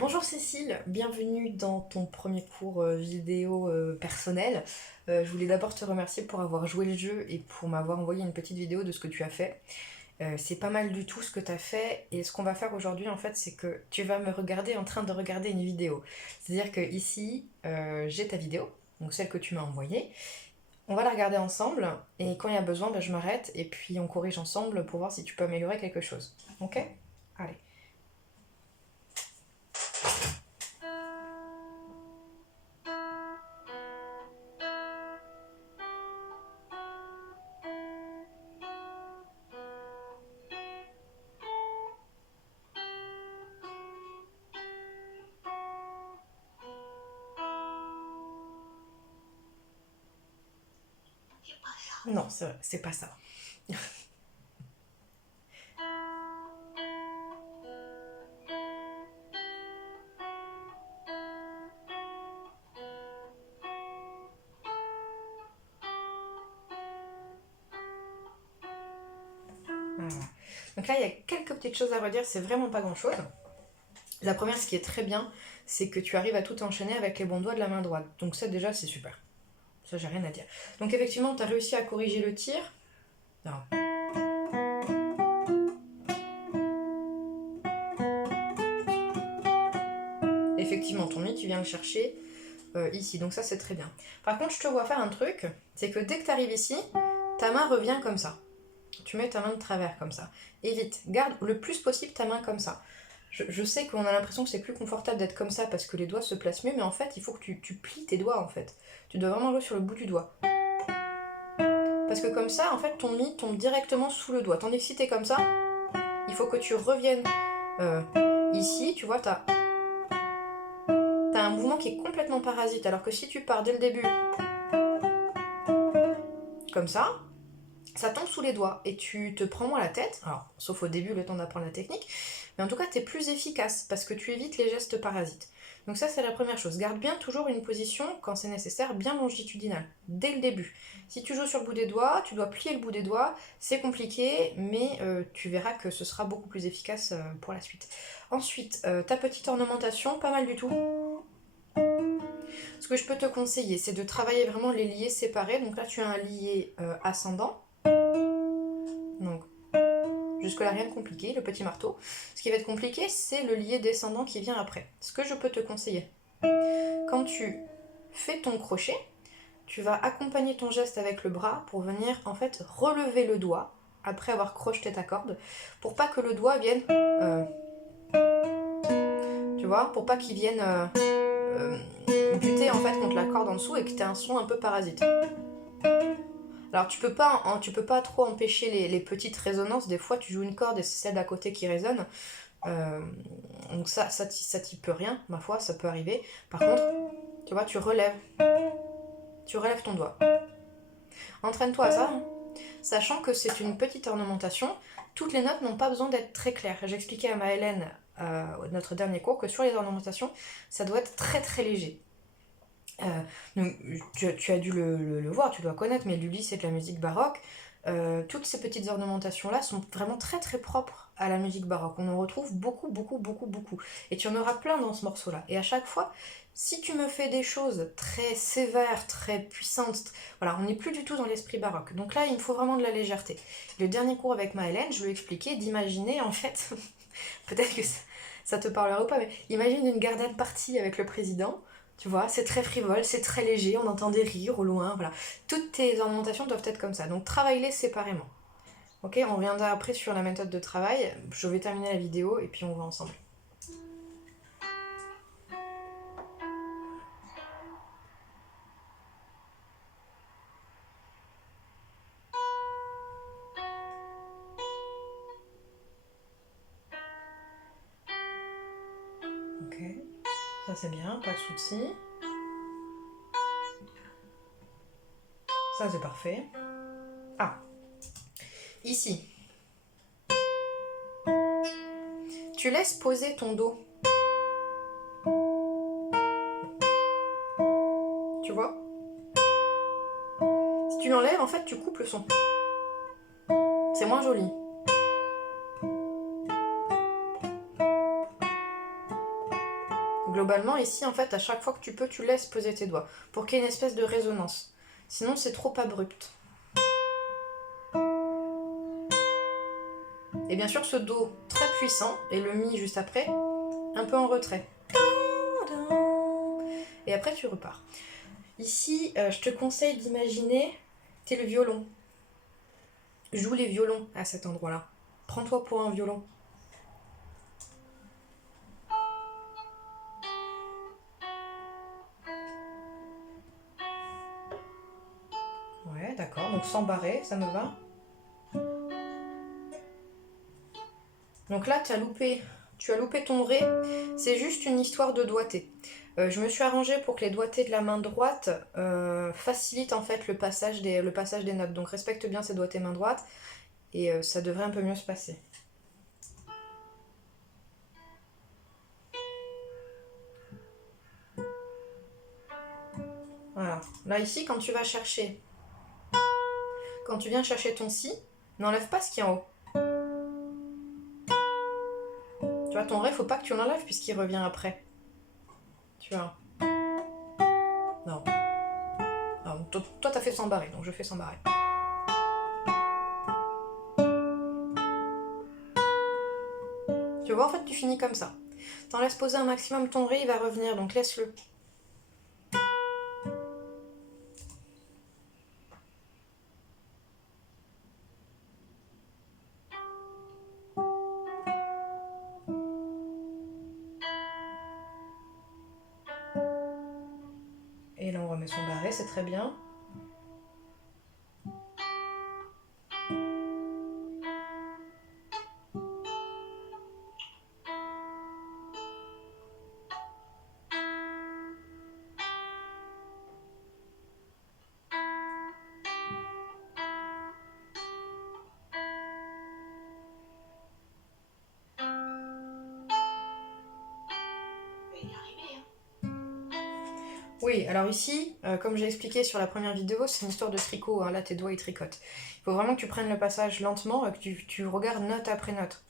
Bonjour Cécile, bienvenue dans ton premier cours vidéo personnel. Je voulais d'abord te remercier pour avoir joué le jeu et pour m'avoir envoyé une petite vidéo de ce que tu as fait. C'est pas mal du tout ce que tu as fait et ce qu'on va faire aujourd'hui en fait c'est que tu vas me regarder en train de regarder une vidéo. C'est-à-dire que ici j'ai ta vidéo, donc celle que tu m'as envoyée. On va la regarder ensemble et quand il y a besoin je m'arrête et puis on corrige ensemble pour voir si tu peux améliorer quelque chose. Ok? Allez. Non, c'est pas ça. Voilà. Donc là, il y a quelques petites choses à redire, c'est vraiment pas grand chose. La première, ce qui est très bien, c'est que tu arrives à tout enchaîner avec les bons doigts de la main droite. Donc ça, déjà, c'est super. Ça, j'ai rien à dire. Donc effectivement, tu as réussi à corriger le tir. Non. Effectivement, ton mi, tu viens le chercher ici. Donc ça, c'est très bien. Par contre, je te vois faire un truc, c'est que dès que tu arrives ici, ta main revient comme ça. Tu mets ta main de travers comme ça. Évite, garde le plus possible ta main comme ça. Je sais qu'on a l'impression que c'est plus confortable d'être comme ça parce que les doigts se placent mieux, mais en fait, il faut que tu plies tes doigts en fait. Tu dois vraiment jouer sur le bout du doigt. Parce que comme ça, en fait, ton mi tombe directement sous le doigt. Tandis que si t'es comme ça, il faut que tu reviennes ici, tu vois, t'as un mouvement qui est complètement parasite. Alors que si tu pars dès le début, comme ça tombe sous les doigts et tu te prends moins la tête, alors sauf au début le temps d'apprendre la technique, mais en tout cas tu es plus efficace parce que tu évites les gestes parasites. Donc ça c'est la première chose, garde bien toujours une position quand c'est nécessaire bien longitudinale, dès le début. Si tu joues sur le bout des doigts, tu dois plier le bout des doigts, c'est compliqué, mais tu verras que ce sera beaucoup plus efficace pour la suite. Ensuite, ta petite ornementation, pas mal du tout. Ce que je peux te conseiller, c'est de travailler vraiment les liés séparés. Donc là tu as un lié ascendant, donc jusque-là, rien de compliqué, le petit marteau. Ce qui va être compliqué, c'est le lié descendant qui vient après. Ce que je peux te conseiller, quand tu fais ton crochet, tu vas accompagner ton geste avec le bras pour venir en fait relever le doigt après avoir crocheté ta corde, pour pas que le doigt vienne, tu vois, pour pas qu'il vienne buter en fait contre la corde en dessous et que tu aies un son un peu parasite. Alors tu peux pas trop empêcher les petites résonances. Des fois tu joues une corde et c'est celle d'à côté qui résonne. Euh, donc ça t'y peut rien, ma foi, ça peut arriver. Par contre, tu vois, tu relèves ton doigt. Entraîne-toi à ça, hein, sachant que c'est une petite ornementation. Toutes les notes n'ont pas besoin d'être très claires. J'expliquais à Maëlène, notre dernier cours, que sur les ornementations, ça doit être très très léger. Donc, tu as dû le voir, tu dois connaître, mais Lully c'est de la musique baroque. Toutes ces petites ornementations là sont vraiment très très propres à la musique baroque. On en retrouve beaucoup beaucoup beaucoup beaucoup. Et tu en auras plein dans ce morceau là. Et à chaque fois, si tu me fais des choses très sévères, très puissantes, voilà, on n'est plus du tout dans l'esprit baroque. Donc là, il me faut vraiment de la légèreté. Le dernier cours avec Maëlène, je lui ai expliqué d'imaginer en fait, peut-être que ça te parlera ou pas, mais imagine une garden party avec le président. Tu vois, c'est très frivole, c'est très léger, on entend des rires au loin, voilà. Toutes tes ornementations doivent être comme ça, donc travaille-les séparément. Ok, on reviendra après sur la méthode de travail, je vais terminer la vidéo et puis on va ensemble. Ok, ça c'est bien, pas de soucis. Ça c'est parfait. Ah, ici, tu laisses poser ton dos. Tu vois? Si tu l'enlèves, en fait, tu coupes le son. C'est moins joli. Globalement, ici, en fait, à chaque fois que tu peux, tu laisses poser tes doigts pour qu'il y ait une espèce de résonance. Sinon, c'est trop abrupt. Et bien sûr, ce Do très puissant et le Mi juste après, un peu en retrait. Et après, tu repars. Ici, je te conseille d'imaginer, t'es le violon. Joue les violons à cet endroit-là. Prends-toi pour un violon. Ouais, d'accord. Donc sans barrer, ça me va. Donc là, tu as loupé ton Ré. C'est juste une histoire de doigté. Je me suis arrangée pour que les doigtés de la main droite facilitent en fait le passage des notes. Donc respecte bien ces doigtés main droite et ça devrait un peu mieux se passer. Voilà. Là ici, quand tu viens chercher ton Si, n'enlève pas ce qui est en haut. Tu vois, ton Ré, faut pas que tu l'enlèves puisqu'il revient après. Tu vois. Non. Non, toi, t'as fait sans barrer, donc je fais sans barrer. Tu vois, en fait, tu finis comme ça. T'en laisses poser un maximum ton Ré, il va revenir, donc laisse-le. Et là, on remet son barré, c'est très bien. Oui, alors ici, comme j'ai expliqué sur la première vidéo, c'est une histoire de tricot, hein, là tes doigts ils tricotent. Il faut vraiment que tu prennes le passage lentement, que tu regardes note après note.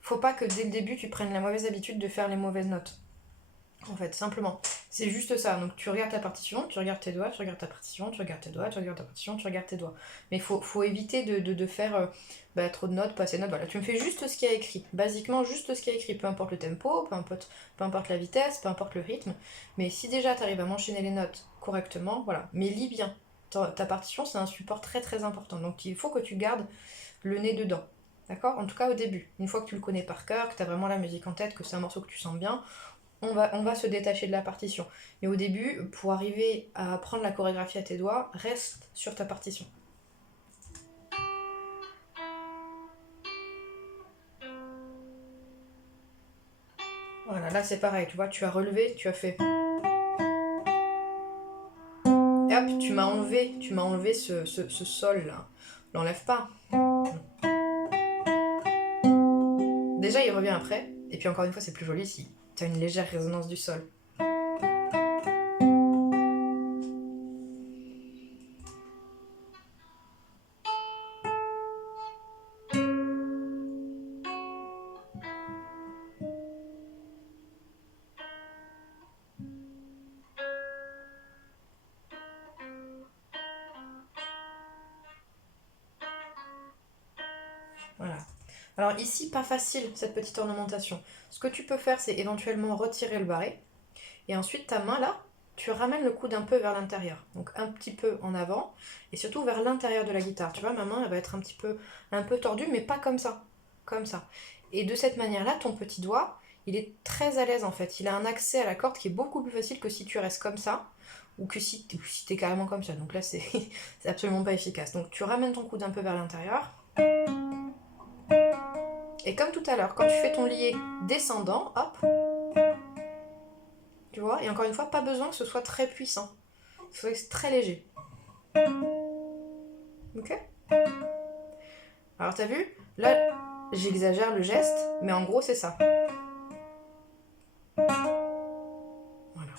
Faut pas que dès le début tu prennes la mauvaise habitude de faire les mauvaises notes. En fait, simplement. C'est juste ça. Donc tu regardes ta partition, tu regardes tes doigts, tu regardes ta partition, tu regardes tes doigts, tu regardes ta partition, tu regardes tes doigts. Mais faut éviter de faire trop de notes, pas assez de notes. Voilà, tu me fais juste ce qu'il y a écrit. Basiquement, juste ce qu'il y a écrit. Peu importe le tempo, peu importe la vitesse, peu importe le rythme. Mais si déjà tu arrives à m'enchaîner les notes correctement, voilà. Mais lis bien. Ta partition, c'est un support très très important. Donc il faut que tu gardes le nez dedans. D'accord. En tout cas au début. Une fois que tu le connais par cœur, que tu as vraiment la musique en tête, que c'est un morceau que tu sens bien, on va se détacher de la partition. Mais au début, pour arriver à apprendre la chorégraphie à tes doigts, reste sur ta partition. Voilà, là c'est pareil, tu vois, tu as relevé, tu as fait. Et hop, tu m'as enlevé ce sol là. L'enlève pas. Déjà, il revient après. Et puis encore une fois, c'est plus joli si tu as une légère résonance du sol. Voilà. Alors ici, pas facile cette petite ornementation. Ce que tu peux faire, c'est éventuellement retirer le barré. Et ensuite, ta main là, tu ramènes le coude un peu vers l'intérieur. Donc un petit peu en avant et surtout vers l'intérieur de la guitare. Tu vois, ma main, elle va être un peu tordue, mais pas comme ça. Comme ça. Et de cette manière-là, ton petit doigt, il est très à l'aise en fait. Il a un accès à la corde qui est beaucoup plus facile que si tu restes comme ça ou que si t'es carrément comme ça. Donc là, c'est absolument pas efficace. Donc tu ramènes ton coude un peu vers l'intérieur. Et comme tout à l'heure, quand tu fais ton lié descendant, hop, tu vois, et encore une fois, pas besoin que ce soit très puissant. Il faut que c'est très léger. Ok. Alors t'as vu? Là, j'exagère le geste, mais en gros c'est ça. Voilà.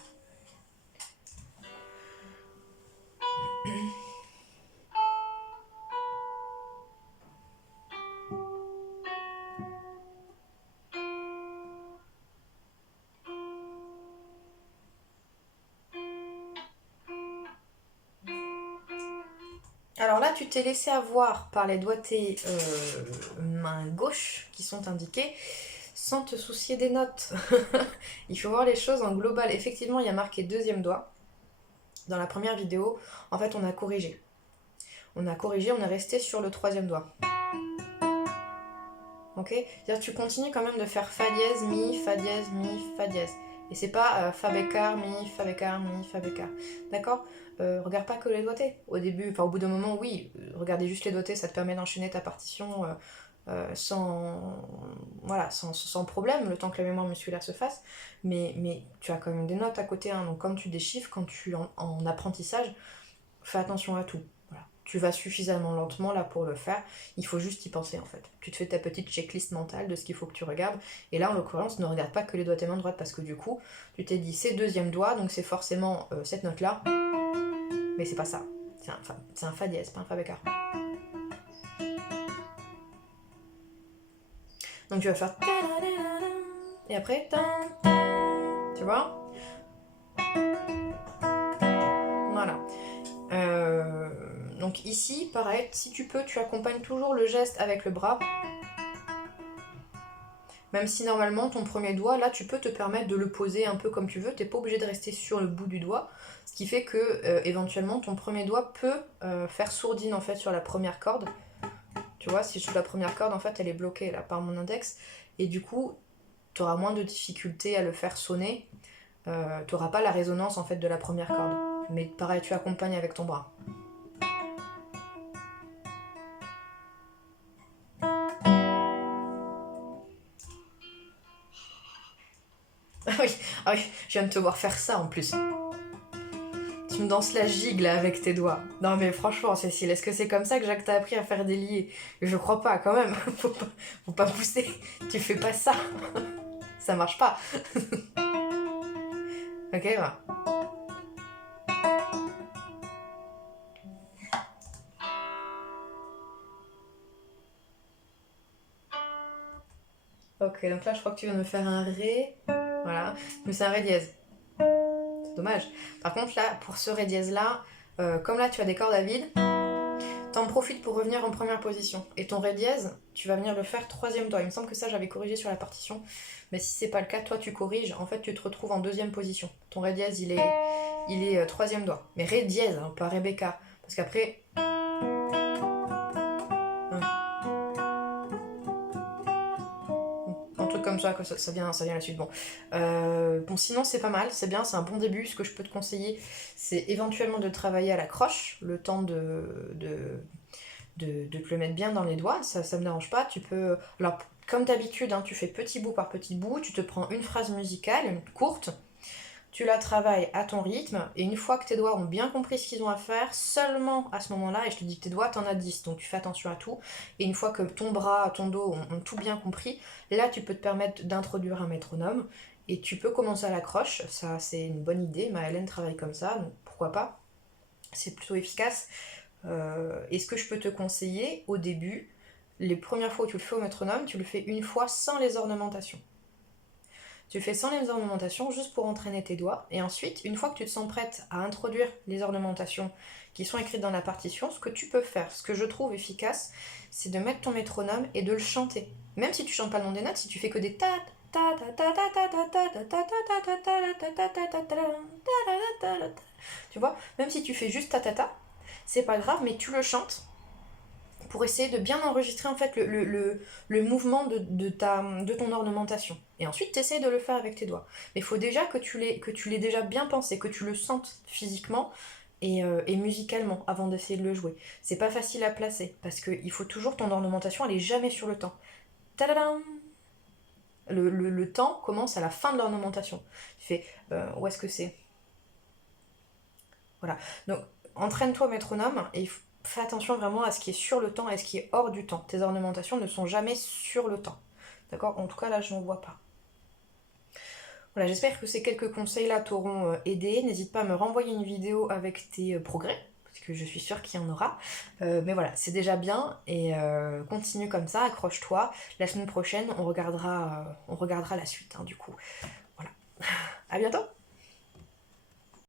Alors là, tu t'es laissé avoir par les doigtés main gauche qui sont indiqués sans te soucier des notes. Il faut voir les choses en global. Effectivement, il y a marqué deuxième doigt. Dans la première vidéo, en fait, on a corrigé. On est resté sur le troisième doigt. Ok? C'est-à-dire tu continues quand même de faire fa dièse, mi, fa dièse. Et c'est pas fa bécart, mi, fa bécart, mi, fa bécart. D'accord? Regarde pas que les doigtés. Au début, enfin au bout d'un moment, oui, regarder juste les doigtés, ça te permet d'enchaîner ta partition voilà, sans problème, le temps que la mémoire musculaire se fasse. Mais tu as quand même des notes à côté. Hein, donc quand tu déchiffres, quand tu en apprentissage, fais attention à tout. Voilà. Tu vas suffisamment lentement là pour le faire. Il faut juste y penser en fait. Tu te fais ta petite checklist mentale de ce qu'il faut que tu regardes. Et là en l'occurrence, ne regarde pas que les doigts tes mains droites parce que du coup, tu t'es dit c'est deuxième doigt, donc c'est forcément cette note là. Mais c'est pas ça. C'est un fa dièse, pas un fa bécart. Donc tu vas faire et après tu vois. Voilà. Donc ici, pareil, si tu peux, tu accompagnes toujours le geste avec le bras. Même si normalement ton premier doigt, là tu peux te permettre de le poser un peu comme tu veux, t'es pas obligé de rester sur le bout du doigt, ce qui fait que éventuellement ton premier doigt peut faire sourdine en fait sur la première corde. Tu vois, si je joue la première corde, en fait elle est bloquée là par mon index, et du coup tu auras moins de difficultés à le faire sonner, tu n'auras pas la résonance en fait de la première corde. Mais pareil, tu accompagnes avec ton bras. Ah oui, je viens de te voir faire ça en plus. Tu me danses la gigue là avec tes doigts. Non mais franchement, Cécile, est-ce que c'est comme ça que Jacques t'a appris à faire des liés? Je crois pas quand même. Faut pas pousser. Tu fais pas ça. Ça marche pas. Ok, voilà. Ok, donc là je crois que tu viens de me faire un ré. Voilà. Mais c'est un ré dièse. C'est dommage. Par contre là, pour ce ré dièse là, comme là tu as des cordes à vide, t'en profites pour revenir en première position. Et ton ré dièse, tu vas venir le faire troisième doigt. Il me semble que ça j'avais corrigé sur la partition. Mais si c'est pas le cas, toi tu corriges. En fait, tu te retrouves en deuxième position. Ton ré dièse, il est troisième doigt. Mais ré dièse, hein, pas ré bécart. Parce qu'après... un truc comme ça, que ça vient à la suite. Bon, bon sinon c'est pas mal, c'est bien, c'est un bon début. Ce que je peux te conseiller, c'est éventuellement de travailler à la croche, le temps de te le mettre bien dans les doigts, ça me dérange pas. Tu peux... Alors, comme d'habitude, hein, tu fais petit bout par petit bout, tu te prends une phrase musicale, une courte, tu la travailles à ton rythme, et une fois que tes doigts ont bien compris ce qu'ils ont à faire, seulement à ce moment-là, et je te dis que tes doigts, t'en as 10, donc tu fais attention à tout, et une fois que ton bras, ton dos ont tout bien compris, là tu peux te permettre d'introduire un métronome, et tu peux commencer à la croche, ça c'est une bonne idée, Maëlène travaille comme ça, donc pourquoi pas, c'est plutôt efficace. Et ce que je peux te conseiller au début, les premières fois où tu le fais au métronome, tu le fais une fois sans les ornementations. Tu fais sans les ornementations juste pour entraîner tes doigts. Et ensuite, une fois que tu te sens prête à introduire les ornementations qui sont écrites dans la partition, ce que tu peux faire, ce que je trouve efficace, c'est de mettre ton métronome et de le chanter. Même si tu chantes pas le nom des notes, si tu fais que des ta ta ta ta ta ta ta ta ta ta ta ta ta ta ta, tu vois, même si tu fais juste ta ta ta, c'est pas grave, mais tu le chantes pour essayer de bien enregistrer en fait le mouvement de ton ornementation. Et ensuite, tu essaies de le faire avec tes doigts. Mais il faut déjà que tu l'aies déjà bien pensé, que tu le sentes physiquement et musicalement avant d'essayer de le jouer. C'est pas facile à placer parce qu'il faut toujours ton ornementation, elle est jamais sur le temps. Tadadam! Le temps commence à la fin de l'ornementation. Tu fais, où est-ce que c'est? Voilà. Donc, entraîne-toi métronome et fais attention vraiment à ce qui est sur le temps et à ce qui est hors du temps. Tes ornementations ne sont jamais sur le temps. D'accord? En tout cas, là, je n'en vois pas. Voilà, j'espère que ces quelques conseils-là t'auront aidé. N'hésite pas à me renvoyer une vidéo avec tes progrès, parce que je suis sûre qu'il y en aura. Mais voilà, c'est déjà bien, et continue comme ça, accroche-toi. La semaine prochaine, on regardera la suite, hein, du coup. Voilà. À bientôt!